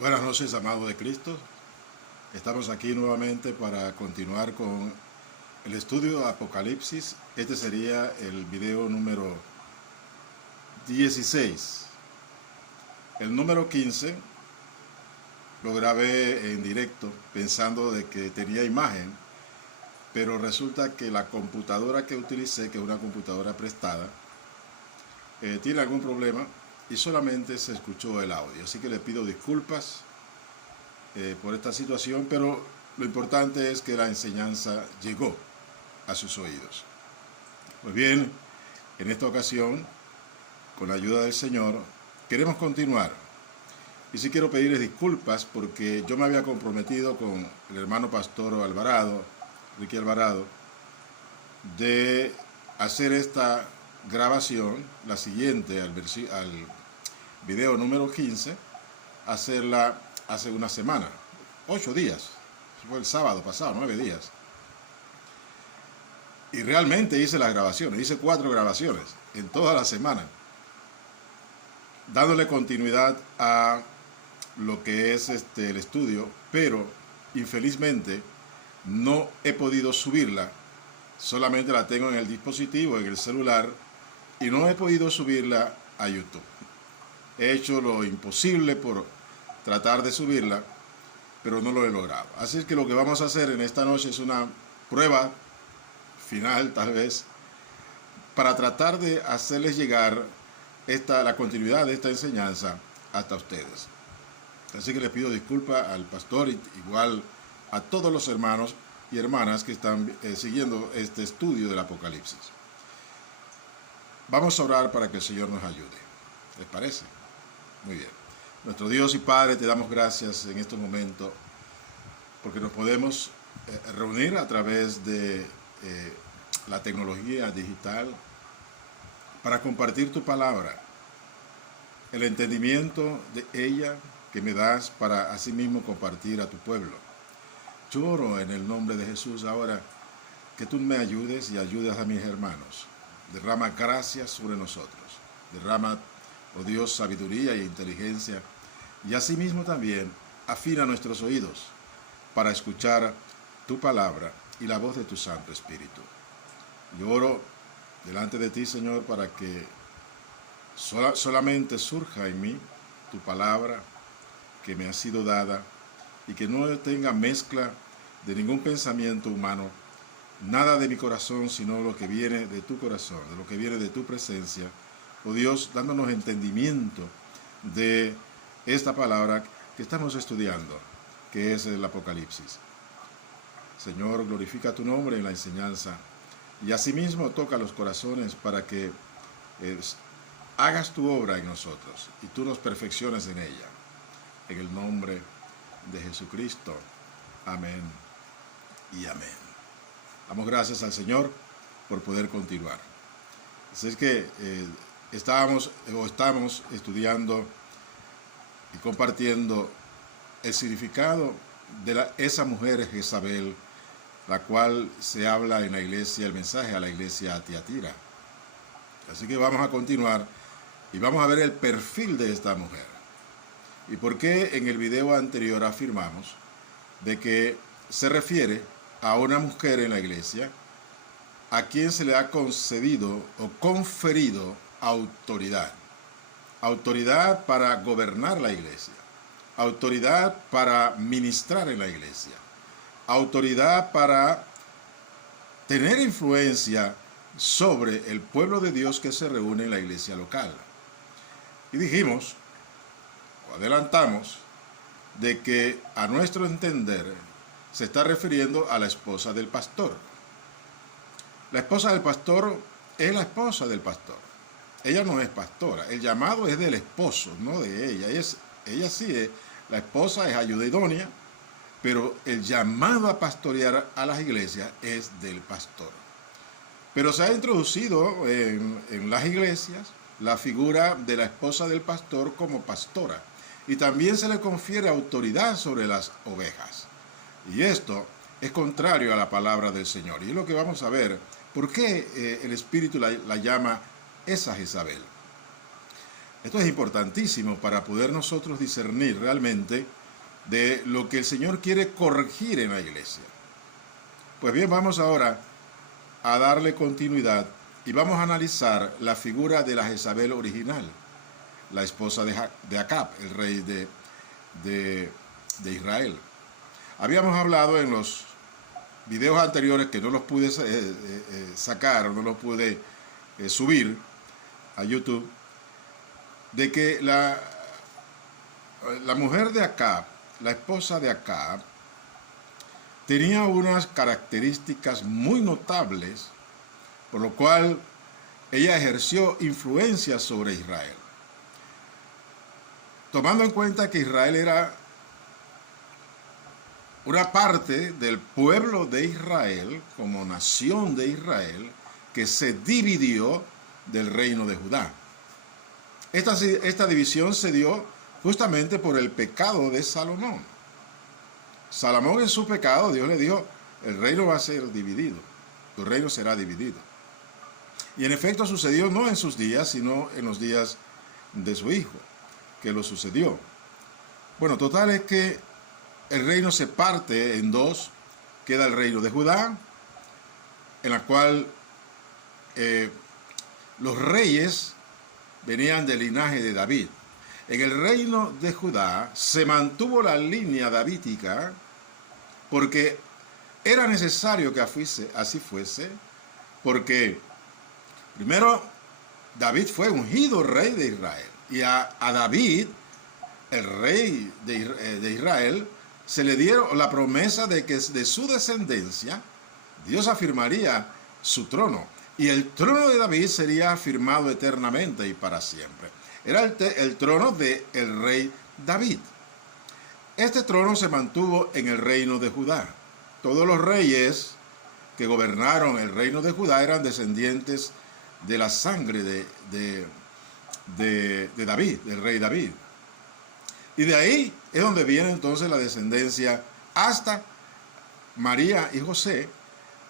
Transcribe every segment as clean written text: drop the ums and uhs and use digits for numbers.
Buenas noches, amado de Cristo. Estamos aquí nuevamente para continuar con el estudio de Apocalipsis. Este sería el video número 16. El número 15 lo grabé en directo pensando de que tenía imagen, pero resulta que la computadora que utilicé, que es una computadora prestada, tiene algún problema y solamente se escuchó el audio. Así que le pido disculpas por esta situación, pero lo importante es que la enseñanza llegó a sus oídos. Pues bien, en esta ocasión, con la ayuda del Señor, queremos continuar. Y sí quiero pedirles disculpas porque yo me había comprometido con el hermano pastor Alvarado, Ricky Alvarado, de hacer esta grabación, la siguiente, al video número 15, hacerla hace una semana, 8 días, fue el sábado pasado, 9 días. Y realmente hice las grabaciones, hice 4 grabaciones en toda la semana, dándole continuidad a lo que es el estudio, pero infelizmente no he podido subirla, solamente la tengo en el dispositivo, en el celular, y no he podido subirla a YouTube. He hecho lo imposible por tratar de subirla, pero no lo he logrado. Así es que lo que vamos a hacer en esta noche es una prueba final, tal vez, para tratar de hacerles llegar la continuidad de esta enseñanza hasta ustedes. Así que les pido disculpas al pastor, igual a todos los hermanos y hermanas que están siguiendo este estudio del Apocalipsis. Vamos a orar para que el Señor nos ayude. ¿Les parece? Muy bien. Nuestro Dios y Padre, te damos gracias en este momento porque nos podemos reunir a través de la tecnología digital para compartir tu palabra, el entendimiento de ella que me das para asimismo compartir a tu pueblo. Yo oro en el nombre de Jesús ahora que tú me ayudes y ayudes a mis hermanos. Derrama gracias sobre nosotros. Derrama, oh Dios, sabiduría e inteligencia. Y asimismo también afina nuestros oídos para escuchar tu palabra y la voz de tu Santo Espíritu. Yo oro delante de ti, Señor, para que solamente surja en mí tu palabra que me ha sido dada y que no tenga mezcla de ningún pensamiento humano, nada de mi corazón, sino lo que viene de tu corazón, de lo que viene de tu presencia. Oh Dios, dándonos entendimiento de esta palabra que estamos estudiando, que es el Apocalipsis. Señor, glorifica tu nombre en la enseñanza y asimismo toca los corazones para que hagas tu obra en nosotros y tú nos perfecciones en ella. En el nombre de Jesucristo. Amén y amén. Damos gracias al Señor por poder continuar. Así es que estamos estudiando y compartiendo el significado de esa mujer Jezabel, la cual se habla en la iglesia, el mensaje a la iglesia a Tiatira. Así que vamos a continuar y vamos a ver el perfil de esta mujer. ¿Y por qué en el video anterior afirmamos de que se refiere a una mujer en la iglesia a quien se le ha concedido o conferido autoridad? Autoridad para gobernar la iglesia, autoridad para ministrar en la iglesia, autoridad para tener influencia sobre el pueblo de Dios que se reúne en la iglesia local. Y dijimos, o adelantamos, de que a nuestro entender se está refiriendo a la esposa del pastor. La esposa del pastor es la esposa del pastor. Ella no es pastora. El llamado es del esposo, no de ella. Ella sí es, la esposa es ayuda idónea, pero el llamado a pastorear a las iglesias es del pastor. Pero se ha introducido en las iglesias la figura de la esposa del pastor como pastora. Y también se le confiere autoridad sobre las ovejas. Y esto es contrario a la palabra del Señor. Y es lo que vamos a ver. ¿Por qué el Espíritu la llama esa Jezabel? Esto es importantísimo para poder nosotros discernir realmente de lo que el Señor quiere corregir en la iglesia. Pues bien, vamos ahora a darle continuidad y vamos a analizar la figura de la Jezabel original, la esposa de Acab, el rey de Israel. Habíamos hablado en los videos anteriores, que no los pude sacar, no los pude subir a YouTube, de que la mujer de Acab, la esposa de Acab, tenía unas características muy notables, por lo cual ella ejerció influencia sobre Israel. Tomando en cuenta que Israel era una parte del pueblo de Israel, como nación de Israel, que se dividió del reino de Judá. Esta división se dio justamente por el pecado de Salomón. Salomón, en su pecado, Dios le dijo, el reino va a ser dividido, tu reino será dividido. Y en efecto sucedió no en sus días, sino en los días de su hijo, que lo sucedió. Bueno, total es que el reino se parte en dos. Queda el reino de Judá, en la cual los reyes venían del linaje de David. En el reino de Judá se mantuvo la línea davídica porque era necesario que así fuese, porque primero David fue ungido rey de Israel, y a David, el rey de Israel, se le dieron la promesa de que de su descendencia Dios afirmaría su trono, y el trono de David sería afirmado eternamente y para siempre. Era el trono del rey David. Este trono se mantuvo en el reino de Judá. Todos los reyes que gobernaron el reino de Judá eran descendientes de la sangre de David, del rey David. Y de ahí es donde viene entonces la descendencia hasta María y José,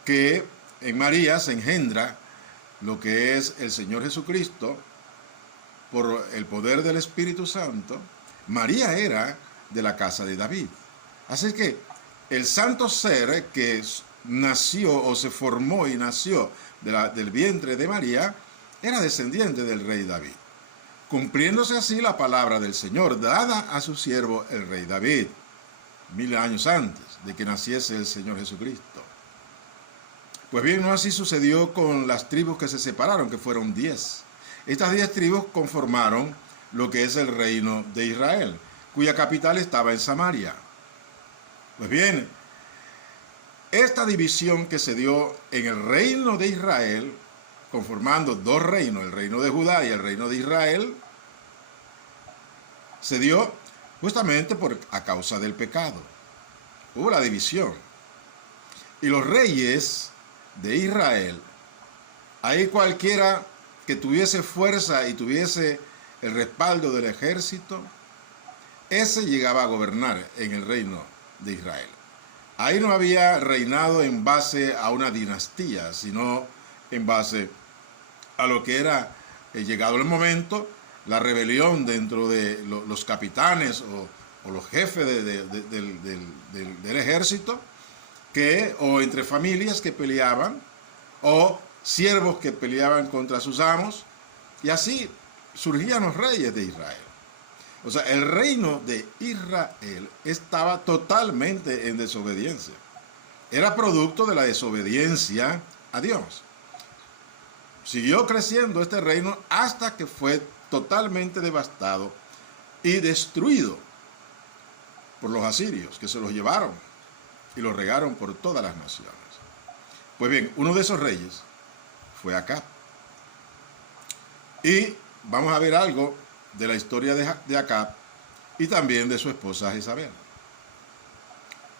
que en María se engendra lo que es el Señor Jesucristo por el poder del Espíritu Santo. María era de la casa de David. Así que el santo ser que nació o se formó y nació del vientre de María era descendiente del rey David, cumpliéndose así la palabra del Señor dada a su siervo el rey David, 1000 años antes de que naciese el Señor Jesucristo. Pues bien, no así sucedió con las tribus que se separaron, que fueron 10. Estas 10 tribus conformaron lo que es el reino de Israel, cuya capital estaba en Samaria. Pues bien, esta división que se dio en el reino de Israel, conformando dos reinos, el reino de Judá y el reino de Israel, se dio justamente a causa del pecado. Hubo la división. Y los reyes de Israel, ahí cualquiera que tuviese fuerza y tuviese el respaldo del ejército, ese llegaba a gobernar en el reino de Israel. Ahí no había reinado en base a una dinastía, sino en base a lo que era, llegado el momento, la rebelión dentro de los capitanes o los jefes del ejército, o entre familias que peleaban, o siervos que peleaban contra sus amos, y así surgían los reyes de Israel. O sea, el reino de Israel estaba totalmente en desobediencia. Era producto de la desobediencia a Dios. Siguió creciendo este reino hasta que fue totalmente devastado y destruido por los asirios, que se los llevaron y los regaron por todas las naciones. Pues bien, uno de esos reyes fue Acab. Y vamos a ver algo de la historia de Acab y también de su esposa Jezabel.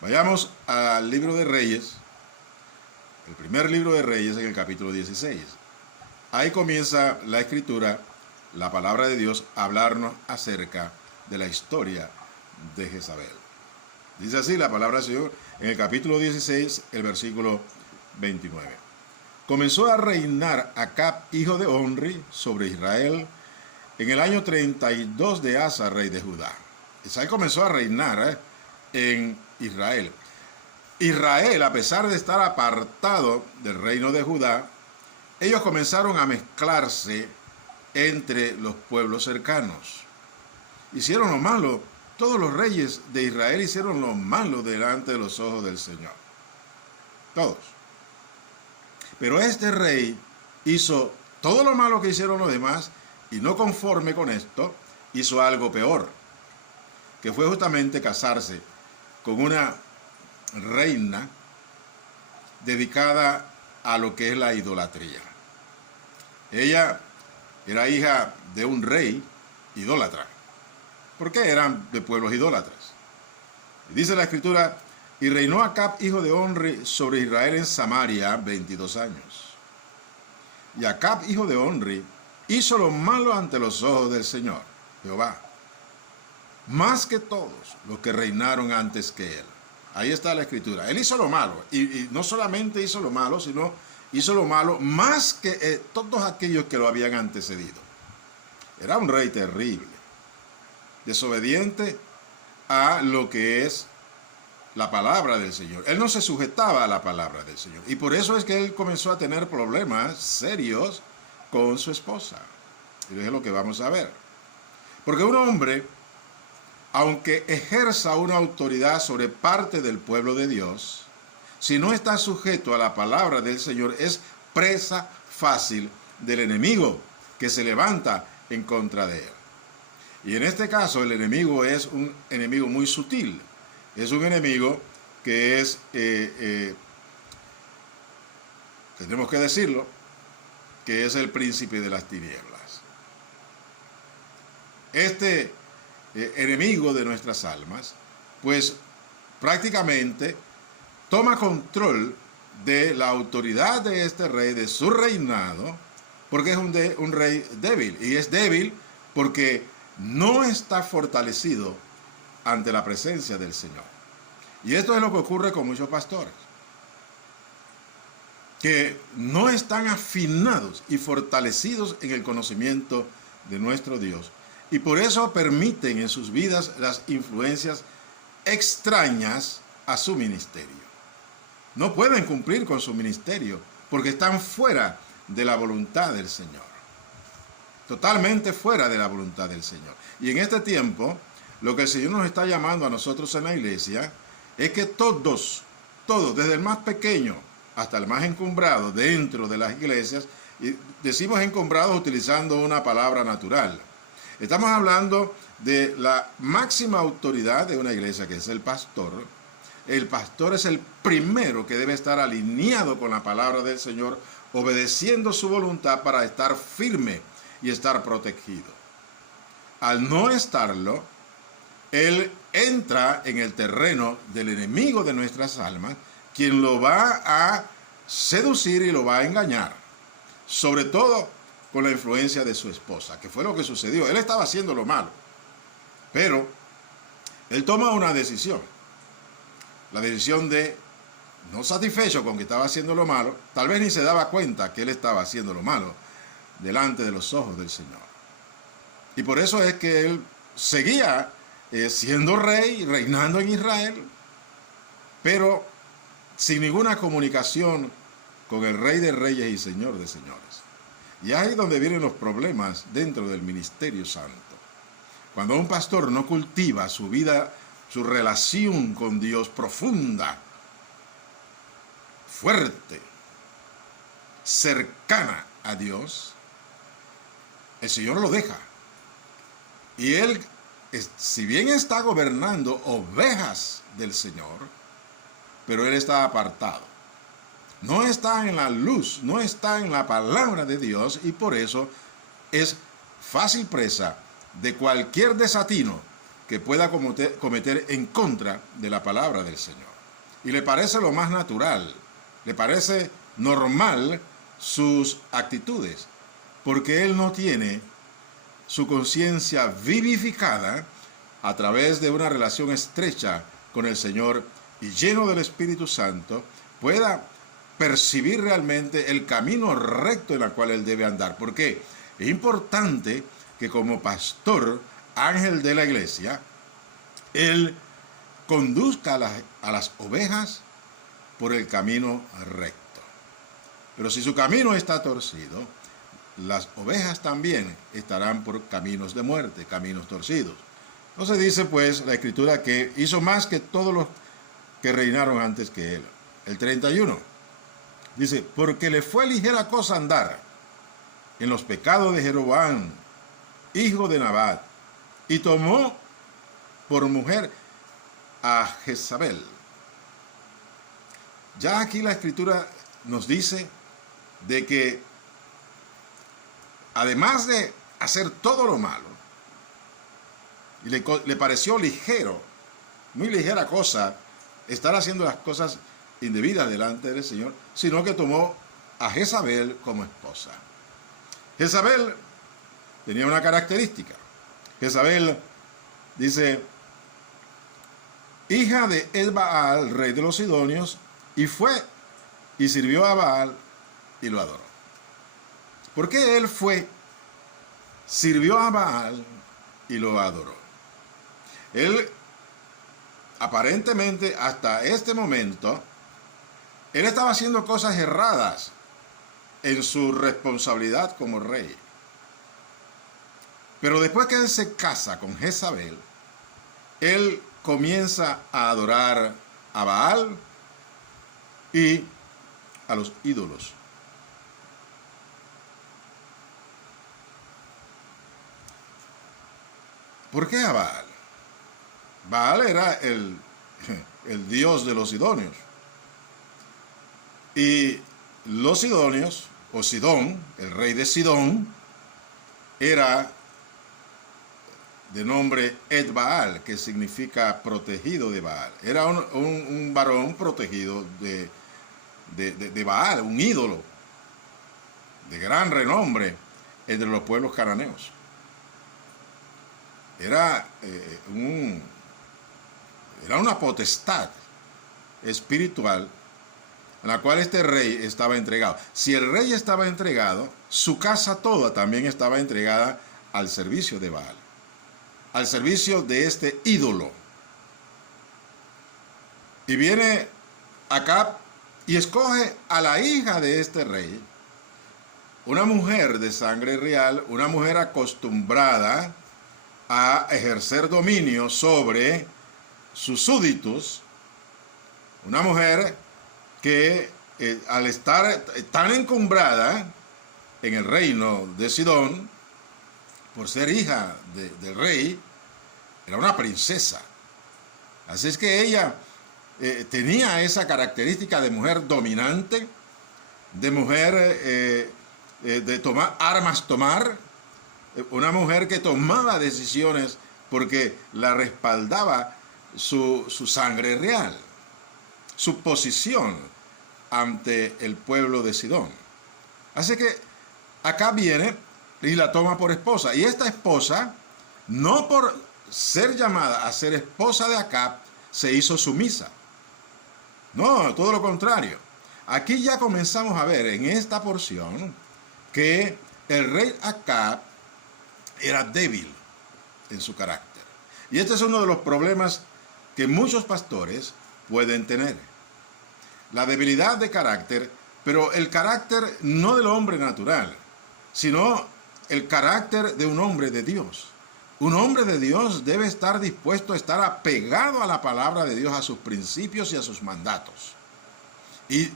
Vayamos al libro de Reyes, el primer libro de Reyes, en el capítulo 16. Ahí comienza la escritura, la palabra de Dios, a hablarnos acerca de la historia de Jezabel. Dice así la palabra del Señor en el capítulo 16, el versículo 29. Comenzó a reinar Acab, hijo de Omri, sobre Israel en el año 32 de Asa, rey de Judá. Asa comenzó a reinar en Israel. Israel, a pesar de estar apartado del reino de Judá, ellos comenzaron a mezclarse entre los pueblos cercanos. Hicieron lo malo. Todos los reyes de Israel hicieron lo malo delante de los ojos del Señor. Todos. Pero este rey hizo todo lo malo que hicieron los demás y no conforme con esto, hizo algo peor, que fue justamente casarse con una reina dedicada a lo que es la idolatría. Ella era hija de un rey idólatra. ¿Por qué eran de pueblos idólatras? Dice la Escritura, y reinó Acab, hijo de Omri, sobre Israel en Samaria 22 años. Y Acab, hijo de Omri, hizo lo malo ante los ojos del Señor, Jehová, más que todos los que reinaron antes que él. Ahí está la Escritura. Él hizo lo malo, y no solamente hizo lo malo, sino hizo lo malo más que todos aquellos que lo habían antecedido. Era un rey terrible, desobediente a lo que es la palabra del Señor. Él no se sujetaba a la palabra del Señor. Y por eso es que él comenzó a tener problemas serios con su esposa. Y es lo que vamos a ver. Porque un hombre, aunque ejerza una autoridad sobre parte del pueblo de Dios, si no está sujeto a la palabra del Señor, es presa fácil del enemigo que se levanta en contra de él. Y en este caso el enemigo es un enemigo muy sutil. Es un enemigo que es, tenemos que decirlo, que es el príncipe de las tinieblas. Este enemigo de nuestras almas, pues prácticamente toma control de la autoridad de este rey, de su reinado, porque es un rey débil. Y es débil porque no está fortalecido ante la presencia del Señor. Y esto es lo que ocurre con muchos pastores, que no están afinados y fortalecidos en el conocimiento de nuestro Dios. Y por eso permiten en sus vidas las influencias extrañas a su ministerio. No pueden cumplir con su ministerio porque están fuera de la voluntad del Señor. Totalmente fuera de la voluntad del Señor. Y en este tiempo, lo que el Señor nos está llamando a nosotros en la iglesia es que todos, desde el más pequeño hasta el más encumbrado dentro de las iglesias, y decimos encumbrados utilizando una palabra natural. Estamos hablando de la máxima autoridad de una iglesia, que es el pastor. El pastor es el primero que debe estar alineado con la palabra del Señor, obedeciendo su voluntad para estar firme y estar protegido. Al no estarlo, él entra en el terreno del enemigo de nuestras almas, quien lo va a seducir y lo va a engañar, sobre todo con la influencia de su esposa, que fue lo que sucedió. Él estaba haciendo lo malo, pero él toma una decisión, la decisión de, no satisfecho con que estaba haciendo lo malo, tal vez ni se daba cuenta que él estaba haciendo lo malo delante de los ojos del Señor. Y por eso es que él seguía siendo rey, reinando en Israel, pero sin ninguna comunicación con el Rey de Reyes y Señor de Señores. Y ahí es donde vienen los problemas dentro del ministerio santo. Cuando un pastor no cultiva su vida, su relación con Dios profunda, fuerte, cercana a Dios, el Señor lo deja. Y él, si bien está gobernando ovejas del Señor, pero él está apartado. No está en la luz, no está en la palabra de Dios, y por eso es fácil presa de cualquier desatino que pueda cometer en contra de la palabra del Señor. Y le parece lo más natural, le parece normal sus actitudes, porque él no tiene su conciencia vivificada a través de una relación estrecha con el Señor y lleno del Espíritu Santo, pueda percibir realmente el camino recto en el cual él debe andar. Porque es importante que como pastor, ángel de la iglesia, él conduzca a las ovejas por el camino recto. Pero si su camino está torcido, las ovejas también estarán por caminos de muerte, caminos torcidos. Entonces dice pues la Escritura que hizo más que todos los que reinaron antes que él. El 31 dice, porque le fue ligera cosa andar en los pecados de Jeroboam, hijo de Nabat, y tomó por mujer a Jezabel. Ya aquí la Escritura nos dice de que además de hacer todo lo malo, y le pareció ligero, muy ligera cosa, estar haciendo las cosas indebidas delante del Señor, sino que tomó a Jezabel como esposa. Jezabel tenía una característica. Jezabel dice, hija de El-Baal, rey de los Sidonios, y fue y sirvió a Baal y lo adoró. ¿Por qué él fue, sirvió a Baal y lo adoró? Él, aparentemente, hasta este momento, él estaba haciendo cosas erradas en su responsabilidad como rey. Pero después que él se casa con Jezabel, él comienza a adorar a Baal y a los ídolos. ¿Por qué a Baal? Baal era el dios de los sidonios. Y los sidonios, o Sidón, el rey de Sidón, era de nombre Et-Baal, que significa protegido de Baal. Era un varón protegido de Baal, un ídolo de gran renombre entre los pueblos cananeos. Era una potestad espiritual en la cual este rey estaba entregado. Si el rey estaba entregado, su casa toda también estaba entregada al servicio de Baal, al servicio de este ídolo. Y viene Acab y escoge a la hija de este rey, una mujer de sangre real, una mujer acostumbrada a ejercer dominio sobre sus súbditos, una mujer que al estar tan encumbrada en el reino de Sidón, por ser hija del rey, era una princesa. Así es que ella tenía esa característica de mujer dominante, de mujer de tomar armas, una mujer que tomaba decisiones porque la respaldaba su sangre real, su posición ante el pueblo de Sidón. Así que acá viene y la toma por esposa. Y esta esposa, no por ser llamada a ser esposa de Acab, se hizo sumisa. No, todo lo contrario. Aquí ya comenzamos a ver en esta porción que el rey Acab era débil en su carácter. Y este es uno de los problemas que muchos pastores pueden tener. La debilidad de carácter, pero el carácter no del hombre natural, sino el carácter de un hombre de Dios. Un hombre de Dios debe estar dispuesto a estar apegado a la palabra de Dios, a sus principios y a sus mandatos. Y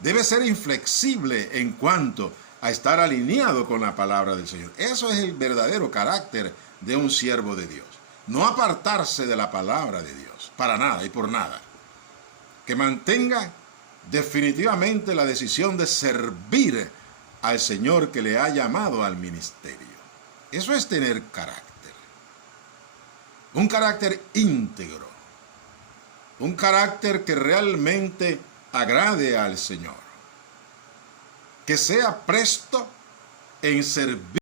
debe ser inflexible en cuanto a estar alineado con la palabra del Señor. Eso es el verdadero carácter de un siervo de Dios. No apartarse de la palabra de Dios, para nada y por nada. Que mantenga definitivamente la decisión de servir al Señor que le ha llamado al ministerio. Eso es tener carácter. Un carácter íntegro. Un carácter que realmente agrade al Señor. Que sea presto en servir